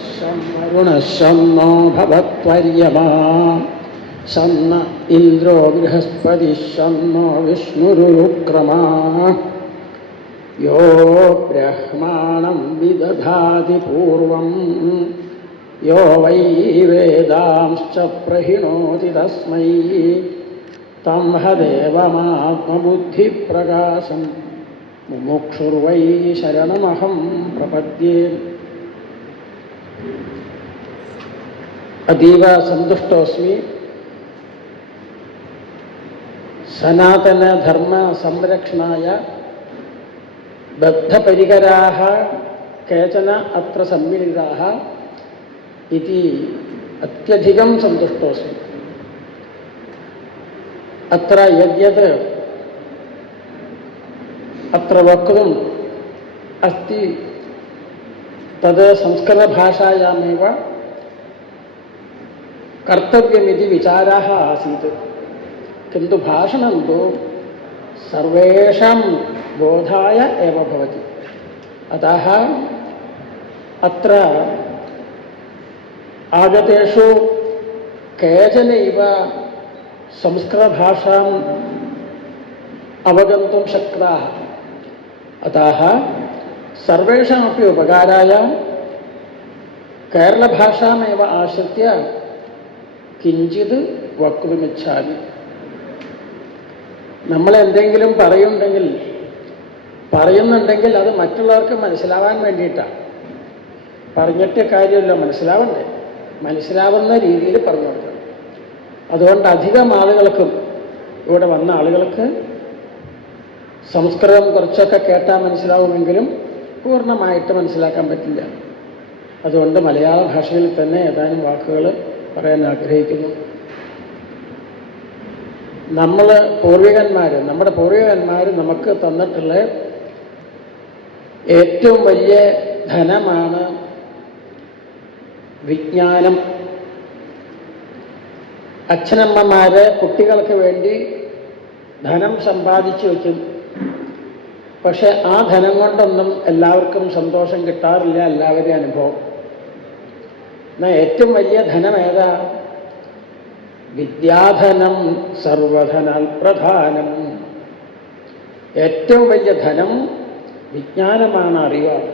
शं वरुणः शं नो भवत्वर्यमा शं न इन्द्रो बृहस्पतिः शं नो विष्णुरुक्रमा यो ब्रह्माणं विदधाति पूर्वं यो वै वेदांश्च प्रहिणोति तस्मै तं हदेवमात्मबुद्धिप्रकाशं मुमुक्षुर्वै शरणमहं प्रपद्ये. अतीव सन्तुष्टोऽस्मि. सनातनधर्म संरक्षणाय बद्धपरिकराः केचन अत्र सम्मिलिताः इति अत्यधिकं सन्तुष्टोऽस्मि. अत्र यद्यत् अत्र वक्तुम् अस्ति तद् संस्कृतभाषायामेव कर्तव्यमिति विचारः आसीत्. किन्तु भाषणं तु सर्वेषां बोधाय एव भवति. अतः अत्र आगतेषु केचनैव संस्कृतभाषाम् अवगन्तुं शक्ताः. अतः सर्वेषामपि उपकाराय केरलभाषामेव आश्रित्य കിഞ്ചിത് വക്തുമിച്ഛാമി. നമ്മളെന്തെങ്കിലും പറയുന്നുണ്ടെങ്കിൽ അത് മറ്റുള്ളവർക്ക് മനസ്സിലാവാൻ വേണ്ടിയിട്ടാണ്. പറഞ്ഞിട്ട് കാര്യമില്ല, മനസ്സിലാവണ്ടേ? മനസ്സിലാവുന്ന രീതിയിൽ പറഞ്ഞു കൊടുക്കണം. അതുകൊണ്ട് അധികം ആളുകൾക്കും ഇവിടെ വന്ന ആളുകൾക്ക് സംസ്കൃതം കുറച്ചൊക്കെ കേട്ടാൽ മനസ്സിലാവുമെങ്കിലും പൂർണ്ണമായിട്ട് മനസ്സിലാക്കാൻ പറ്റില്ല. അതുകൊണ്ട് മലയാള ഭാഷയിൽ തന്നെ ഏതാനും വാക്കുകൾ പറയാൻ ആഗ്രഹിക്കുന്നു. നമ്മുടെ പൂർവികന്മാർ നമുക്ക് തന്നിട്ടുള്ള ഏറ്റവും വലിയ ധനമാണ് വിജ്ഞാനം. അച്ഛനമ്മമാര് കുട്ടികൾക്ക് വേണ്ടി ധനം സമ്പാദിച്ചു വയ്ക്കും. പക്ഷെ ആ ധനം കൊണ്ടൊന്നും എല്ലാവർക്കും സന്തോഷം കിട്ടാറില്ല, എല്ലാവരുടെയും അനുഭവം. എന്നാൽ ഏറ്റവും വലിയ ധനം ഏതാ? വിദ്യാധനം സർവധനാൽ പ്രധാനം. ഏറ്റവും വലിയ ധനം വിജ്ഞാനമാണ്, അറിവാണ്.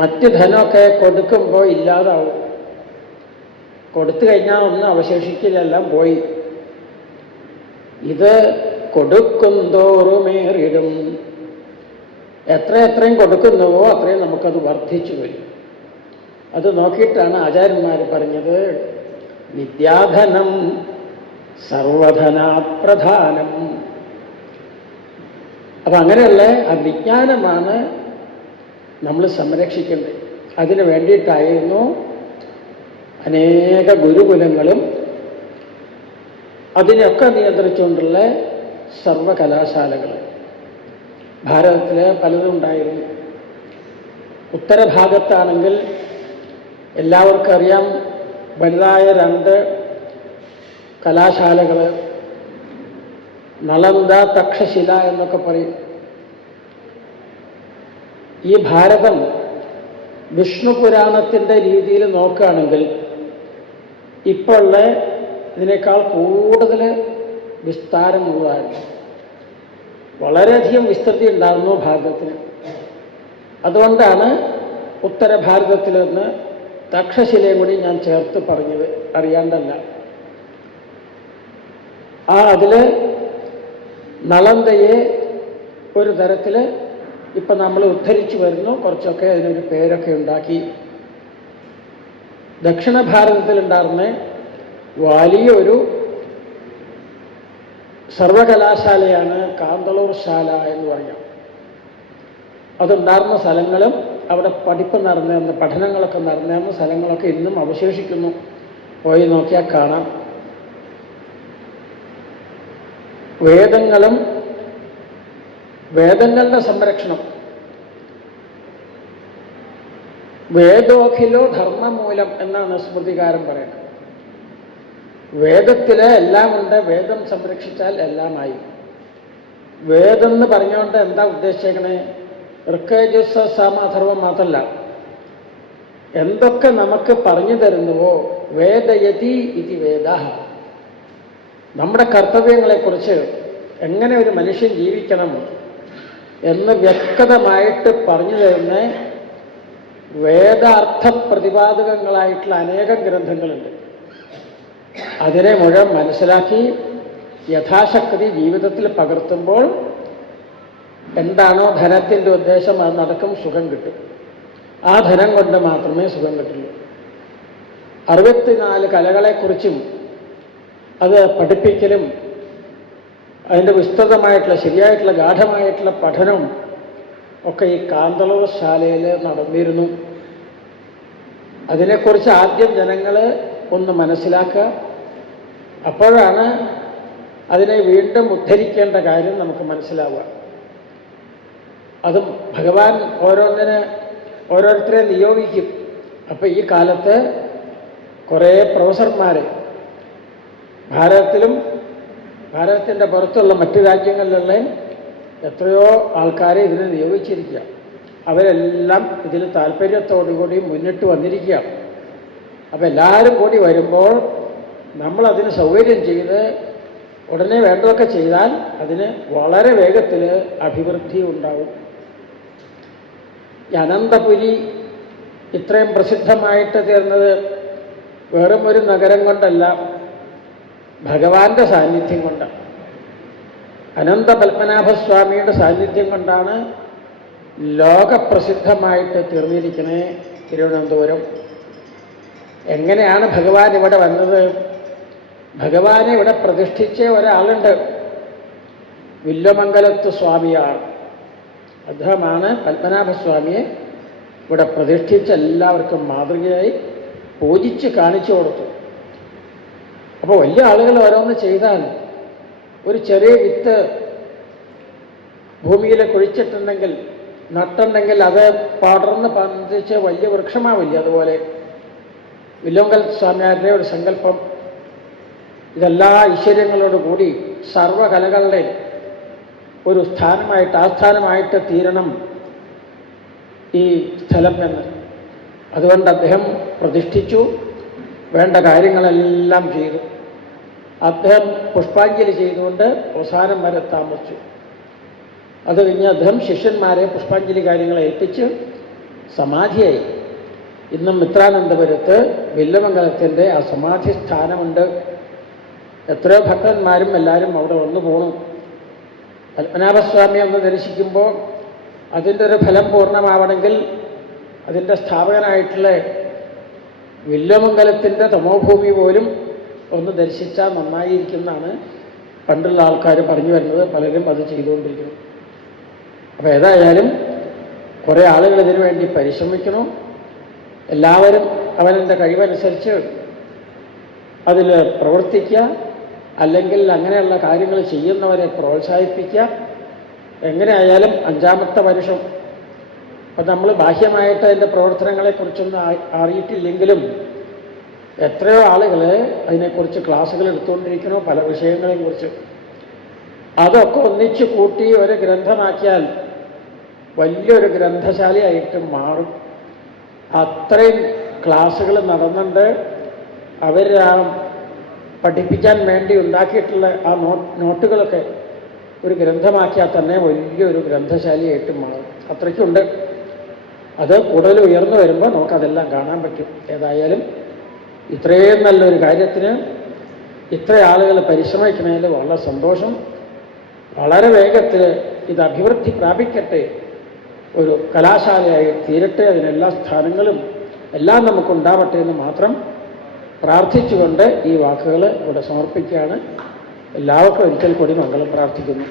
മറ്റ് ധനമൊക്കെ കൊടുക്കുമ്പോൾ ഇല്ലാതാവും. കൊടുത്തു കഴിഞ്ഞാൽ ഒന്നും അവശേഷിക്കില്ല, എല്ലാം പോയി. ഇത് കൊടുക്കുന്തോറുമേറിടും. എത്രയും കൊടുക്കുന്നുവോ അത്രയും നമുക്കത് വർദ്ധിച്ചു വരും. അത് നോക്കിയിട്ടാണ് ആചാര്യന്മാർ പറഞ്ഞത് വിദ്യാധനം സർവധനാപ്രധാനം. അപ്പം അങ്ങനെയുള്ള ആ വിജ്ഞാനമാണ് നമ്മൾ സംരക്ഷിക്കേണ്ടത്. അതിനു വേണ്ടിയിട്ടായിരുന്നു അനേക ഗുരുകുലങ്ങളും അതിനെയൊക്കെ നിയന്ത്രിച്ചുകൊണ്ടുള്ള സർവകലാശാലകൾ ഭാരതത്തിൽ പലതും ഉണ്ടായിരുന്നു. ഉത്തരഭാഗത്താണെങ്കിൽ എല്ലാവർക്കും അറിയാം, വലുതായ 2 കലാശാലകൾ, നളന്ദ, തക്ഷശില എന്നൊക്കെ പറയും. ഈ ഭാരതം വിഷ്ണു പുരാണത്തിൻ്റെ രീതിയിൽ നോക്കുകയാണെങ്കിൽ ഇപ്പോഴുള്ള ഇതിനേക്കാൾ കൂടുതൽ വിസ്താരമുള്ളതായിരുന്നു. വളരെയധികം വിസ്തൃതി ഉണ്ടായിരുന്നു ഭാരതത്തിന്. അതുകൊണ്ടാണ് ഉത്തര ഭാരതത്തിൽ നിന്ന് തക്ഷശിലയും കൂടി ഞാൻ ചേർത്ത് പറഞ്ഞത്, അറിയാണ്ടല്ല. അതിൽ നളന്ദയെ ഒരു തരത്തിൽ ഇപ്പം നമ്മൾ ഉദ്ധരിച്ചു വരുന്നു. കുറച്ചൊക്കെ അതിനൊരു പേരൊക്കെ ഉണ്ടാക്കി. ദക്ഷിണ ഭാരതത്തിലുണ്ടായിരുന്ന വലിയൊരു സർവകലാശാലയാണ് കാന്തളൂർ ശാല എന്ന് പറയാം. അതുണ്ടായിരുന്ന സ്ഥലങ്ങളും അവിടെ പഠനങ്ങളൊക്കെ നടന്ന സ്ഥലങ്ങളൊക്കെ ഇന്നും അവശേഷിക്കുന്നു. പോയി നോക്കിയാൽ കാണാം. വേദങ്ങളുടെ സംരക്ഷണം. വേദോഖിലോ ധർമ്മമൂലം എന്നാണ് സ്മൃതികാരൻ പറയുന്നത്. വേദത്തിലെ എല്ലാം ഉണ്ട്. വേദം സംരക്ഷിച്ചാൽ എല്ലാമായി. വേദം എന്ന് പറഞ്ഞുകൊണ്ട് എന്താ ഉദ്ദേശിച്ചേക്കണേ? ഋക്ക്, യജുസ്, സാമ, അഥർവം മാത്രമല്ല. എന്തൊക്കെ നമുക്ക് പറഞ്ഞു തരുന്നുവോ വേദയതി ഇതി വേദ, നമ്മുടെ കർത്തവ്യങ്ങളെക്കുറിച്ച് എങ്ങനെ ഒരു മനുഷ്യൻ ജീവിക്കണം എന്ന് വ്യക്തമായിട്ട് പറഞ്ഞു തരുന്ന വേദാർത്ഥ പ്രതിപാദകങ്ങളായിട്ടുള്ള അനേകം ഗ്രന്ഥങ്ങളുണ്ട്. അതിനെ മുഴുവൻ മനസ്സിലാക്കി യഥാശക്തി ജീവിതത്തിൽ പകർത്തുമ്പോൾ എന്താണോ ധനത്തിൻ്റെ ഉദ്ദേശം അത് നടക്കും, സുഖം കിട്ടും. ആ ധനം കൊണ്ട് മാത്രമേ സുഖം കിട്ടുള്ളൂ. 64 കലകളെക്കുറിച്ചും അത് പഠിപ്പിക്കലും അതിൻ്റെ വിസ്തൃതമായിട്ടുള്ള ശരിയായിട്ടുള്ള ഗാഠമായിട്ടുള്ള പഠനം ഒക്കെ ഈ കാന്തളൂർ ശാലയിൽ നടന്നിരുന്നു. അതിനെക്കുറിച്ച് ആദ്യം ജനങ്ങൾ ഒന്ന് മനസ്സിലാക്കുക. അപ്പോഴാണ് അതിനെ വീണ്ടും ഉദ്ധരിക്കേണ്ട കാര്യം നമുക്ക് മനസ്സിലാവുക. അതും ഭഗവാൻ ഓരോരുത്തരെ നിയോഗിക്കും. അപ്പോൾ ഈ കാലത്ത് കുറേ പ്രൊഫസർമാർ ഭാരതത്തിൻ്റെ പുറത്തുള്ള മറ്റു രാജ്യങ്ങളിലുള്ള എത്രയോ ആൾക്കാരെ ഇതിനെ നിയോഗിച്ചിരിക്കുക. അവരെല്ലാം ഇതിൽ താല്പര്യത്തോടുകൂടി മുന്നിട്ട് വന്നിരിക്കുക. അപ്പോൾ എല്ലാവരും കൂടി വരുമ്പോൾ നമ്മളതിന് സൗകര്യം ചെയ്ത് ഉടനെ വേണ്ടതൊക്കെ ചെയ്താൽ അതിന് വളരെ വേഗത്തിൽ അഭിവൃദ്ധി ഉണ്ടാവും. ഈ അനന്തപുരി ഇത്രയും പ്രസിദ്ധമായിട്ട് തീർന്നത് വെറും ഒരു നഗരം കൊണ്ടല്ല, ഭഗവാന്റെ സാന്നിധ്യം കൊണ്ടാണ്. അനന്ത പത്മനാഭസ്വാമിയുടെ സാന്നിധ്യം കൊണ്ടാണ് ലോകപ്രസിദ്ധമായിട്ട് തീർന്നിരിക്കണേ തിരുവനന്തപുരം. എങ്ങനെയാണ് ഭഗവാൻ ഇവിടെ വന്നത്? ഭഗവാനെ ഇവിടെ പ്രതിഷ്ഠിച്ച ഒരാളുണ്ട്, വില്വമംഗലത്ത് സ്വാമിയാണ്. അദ്ദേഹമാണ് പത്മനാഭസ്വാമിയെ ഇവിടെ പ്രതിഷ്ഠിച്ച് എല്ലാവർക്കും മാതൃകയായി പൂജിച്ച് കാണിച്ചു കൊടുത്തു. അപ്പോൾ വലിയ ആളുകൾ ഓരോന്ന് ചെയ്താൽ ഒരു ചെറിയ വിത്ത് ഭൂമിയിൽ കുഴിച്ചിട്ടുണ്ടെങ്കിൽ നട്ടുണ്ടെങ്കിൽ അത് പടർന്ന് പന്തിച്ച് വലിയ വൃക്ഷമാവില്ല. അതുപോലെ വില്വമംഗല സ്വാമിയാരുടെ ഒരു സങ്കല്പം, ഇതെല്ലാ ഐശ്വര്യങ്ങളോടുകൂടി സർവകലകളുടെ ഒരു ആസ്ഥാനമായിട്ട് തീരണം ഈ സ്ഥലം എന്ന്. അതുകൊണ്ട് അദ്ദേഹം പ്രതിഷ്ഠിച്ചു, വേണ്ട കാര്യങ്ങളെല്ലാം ചെയ്തു. അദ്ദേഹം പുഷ്പാഞ്ജലി ചെയ്തുകൊണ്ട് അവസാനം വരെ താമസിച്ചു. അത് കഴിഞ്ഞ് അദ്ദേഹം ശിഷ്യന്മാരെ പുഷ്പാഞ്ജലി കാര്യങ്ങൾ ഏൽപ്പിച്ച് സമാധിയായി. ഇന്നും മിത്രാനന്തപുരത്ത് വില്വമംഗലത്തിൻ്റെ ആ സമാധി സ്ഥാനമുണ്ട്. എത്രയോ ഭക്തന്മാരും എല്ലാവരും അവിടെ വന്നു പോണു. പത്മനാഭസ്വാമി ഒന്ന് ദർശിക്കുമ്പോൾ അതിൻ്റെ ഒരു ഫലം പൂർണ്ണമാവണമെങ്കിൽ അതിൻ്റെ സ്ഥാപകനായിട്ടുള്ള വില്വമംഗലത്തിൻ്റെ തമോഭൂമി പോലും ഒന്ന് ദർശിച്ചാൽ നന്നായിരിക്കുന്നതാണ് പണ്ടുള്ള ആൾക്കാർ പറഞ്ഞു വരുന്നത്. പലരും അത് ചെയ്തുകൊണ്ടിരിക്കുന്നു. അപ്പോൾ ഏതായാലും കുറേ ആളുകൾ ഇതിനു വേണ്ടി പരിശ്രമിക്കണം. എല്ലാവരും അവനവൻ്റെ കഴിവനുസരിച്ച് അതിൽ പ്രവർത്തിക്കുക, അല്ലെങ്കിൽ അങ്ങനെയുള്ള കാര്യങ്ങൾ ചെയ്യുന്നവരെ പ്രോത്സാഹിപ്പിക്കുക. എങ്ങനെയായാലും 5-ാമത്തെ വർഷം അപ്പം നമ്മൾ ബാഹ്യമായിട്ട് അതിൻ്റെ പ്രവർത്തനങ്ങളെക്കുറിച്ചൊന്നും അറിയിട്ടില്ലെങ്കിലും എത്രയോ ആളുകൾ അതിനെക്കുറിച്ച് ക്ലാസ്സുകൾ എടുത്തുകൊണ്ടിരിക്കണോ, പല വിഷയങ്ങളെക്കുറിച്ച്. അതൊക്കെ ഒന്നിച്ചു കൂട്ടി ഒരു ഗ്രന്ഥമാക്കിയാൽ വലിയൊരു ഗ്രന്ഥശാലയായിട്ട് മാറും. അത്രയും ക്ലാസ്സുകൾ നടന്നുണ്ട്. അവർ പഠിപ്പിക്കാൻ വേണ്ടി ഉണ്ടാക്കിയിട്ടുള്ള ആ നോട്ടുകളൊക്കെ ഒരു ഗ്രന്ഥമാക്കിയാൽ തന്നെ വലിയൊരു ഗ്രന്ഥശാലയായിട്ട് മാറും. അത്രയ്ക്കുണ്ട്. അത് കൂടുതൽ ഉയർന്നു വരുമ്പോൾ നമുക്കതെല്ലാം കാണാൻ പറ്റും. ഏതായാലും ഇത്രയും നല്ലൊരു കാര്യത്തിന് ഇത്ര ആളുകൾ പരിശ്രമിക്കുന്നതിൽ വളരെ സന്തോഷം. വളരെ വേഗത്തിൽ ഇത് അഭിവൃദ്ധി പ്രാപിക്കട്ടെ, ഒരു കലാശാലയായി തീരട്ടെ, അതിനെല്ലാ സ്ഥാനങ്ങളും എല്ലാം നമുക്കുണ്ടാവട്ടെ എന്ന് മാത്രം പ്രാർത്ഥിച്ചുകൊണ്ട് ഈ വാക്കുകൾ ഇവിടെ സമർപ്പിക്കുകയാണ്. എല്ലാവർക്കും ഒരിക്കൽ കൂടി മംഗളം പ്രാർത്ഥിക്കുന്നു.